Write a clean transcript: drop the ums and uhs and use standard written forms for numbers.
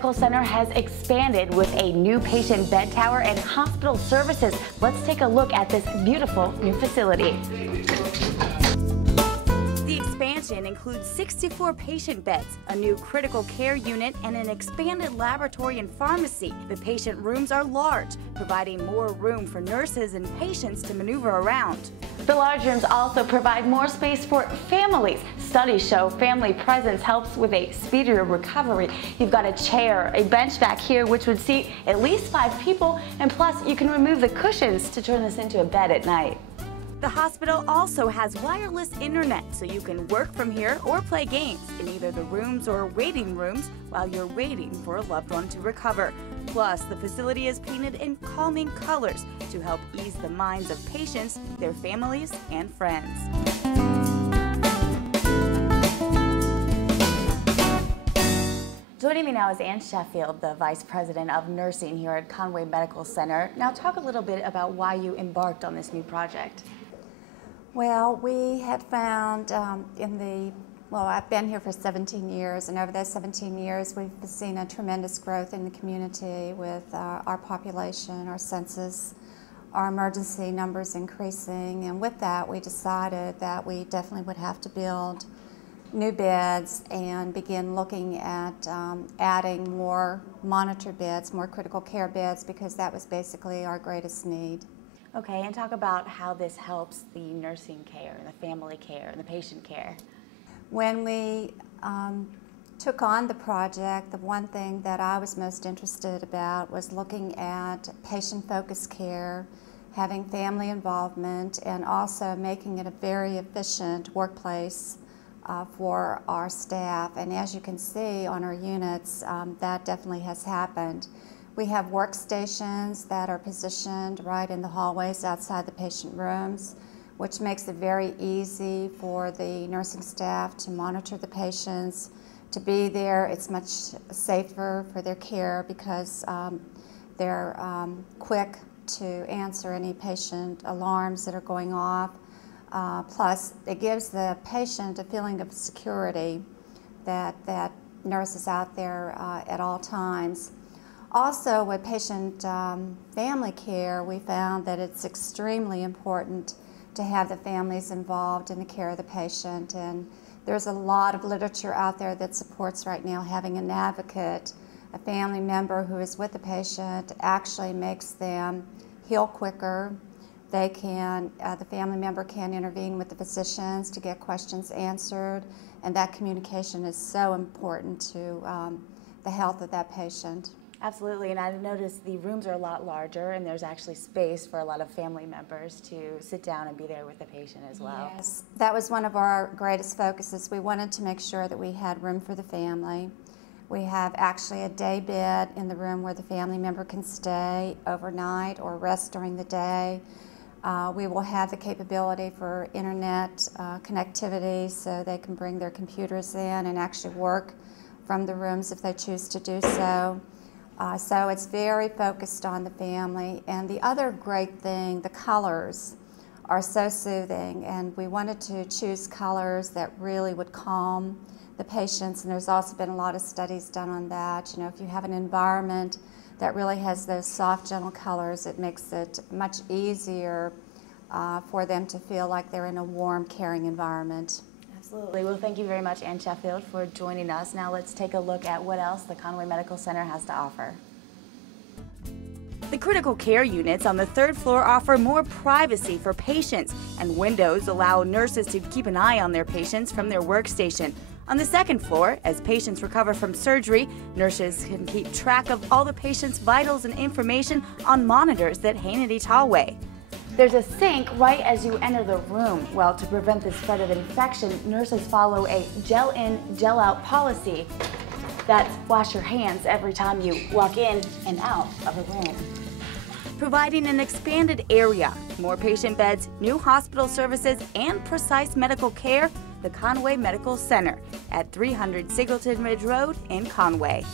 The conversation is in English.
Medical Center has expanded with a new patient bed tower and hospital services. Let's take a look at this beautiful new facility. The expansion includes 64 patient beds, a new critical care unit, and an expanded laboratory and pharmacy. The patient rooms are large, providing more room for nurses and patients to maneuver around. The large rooms also provide more space for families. Studies show family presence helps with a speedier recovery. You've got a chair, a bench back here which would seat at least 5 people, and plus you can remove the cushions to turn this into a bed at night. The hospital also has wireless internet, so you can work from here or play games in either the rooms or waiting rooms while you're waiting for a loved one to recover. Plus, the facility is painted in calming colors to help ease the minds of patients, their families, and friends. Joining me now is Ann Sheffield, the Vice President of Nursing here at Conway Medical Center. Now talk a little bit about why you embarked on this new project. Well, we had found I've been here for 17 years, and over those 17 years we've seen a tremendous growth in the community with our population, our census, our emergency numbers increasing, and with that we decided that we definitely would have to build new beds and begin looking at adding more monitor beds, more critical care beds, because that was basically our greatest need. Okay, and talk about how this helps the nursing care and the family care and the patient care. When we took on the project, the one thing that I was most interested about was looking at patient-focused care, having family involvement, and also making it a very efficient workplace for our staff. And as you can see on our units, that definitely has happened. We have workstations that are positioned right in the hallways outside the patient rooms, which makes it very easy for the nursing staff to monitor the patients, to be there. It's much safer for their care because they're quick to answer any patient alarms that are going off. Plus, it gives the patient a feeling of security that nurse is out there at all times. Also, with patient family care, we found that it's extremely important to have the families involved in the care of the patient, and there's a lot of literature out there that supports right now having an advocate, a family member who is with the patient, actually makes them heal quicker. They can, the family member can intervene with the physicians to get questions answered, and that communication is so important to the health of that patient. Absolutely, and I've noticed the rooms are a lot larger, and there's actually space for a lot of family members to sit down and be there with the patient as well. Yes, that was one of our greatest focuses. We wanted to make sure that we had room for the family. We have actually a day bed in the room where the family member can stay overnight or rest during the day. We will have the capability for internet connectivity, so they can bring their computers in and actually work from the rooms if they choose to do so. So it's very focused on the family. And the other great thing, the colors are so soothing, and we wanted to choose colors that really would calm the patients, and there's also been a lot of studies done on that. You know, if you have an environment that really has those soft, gentle colors, it makes it much easier for them to feel like they're in a warm, caring environment. Absolutely. Well, thank you very much, Ann Sheffield, for joining us. Now let's take a look at what else the Conway Medical Center has to offer. The critical care units on the 3rd floor offer more privacy for patients, and windows allow nurses to keep an eye on their patients from their workstation. On the 2nd floor, as patients recover from surgery, nurses can keep track of all the patient's vitals and information on monitors that hang at each hallway. There's a sink right as you enter the room. Well, to prevent the spread of infection, nurses follow a gel-in, gel-out policy. That's wash your hands every time you walk in and out of a room. Providing an expanded area, more patient beds, new hospital services, and precise medical care, the Conway Medical Center at 300 Singleton Ridge Road in Conway.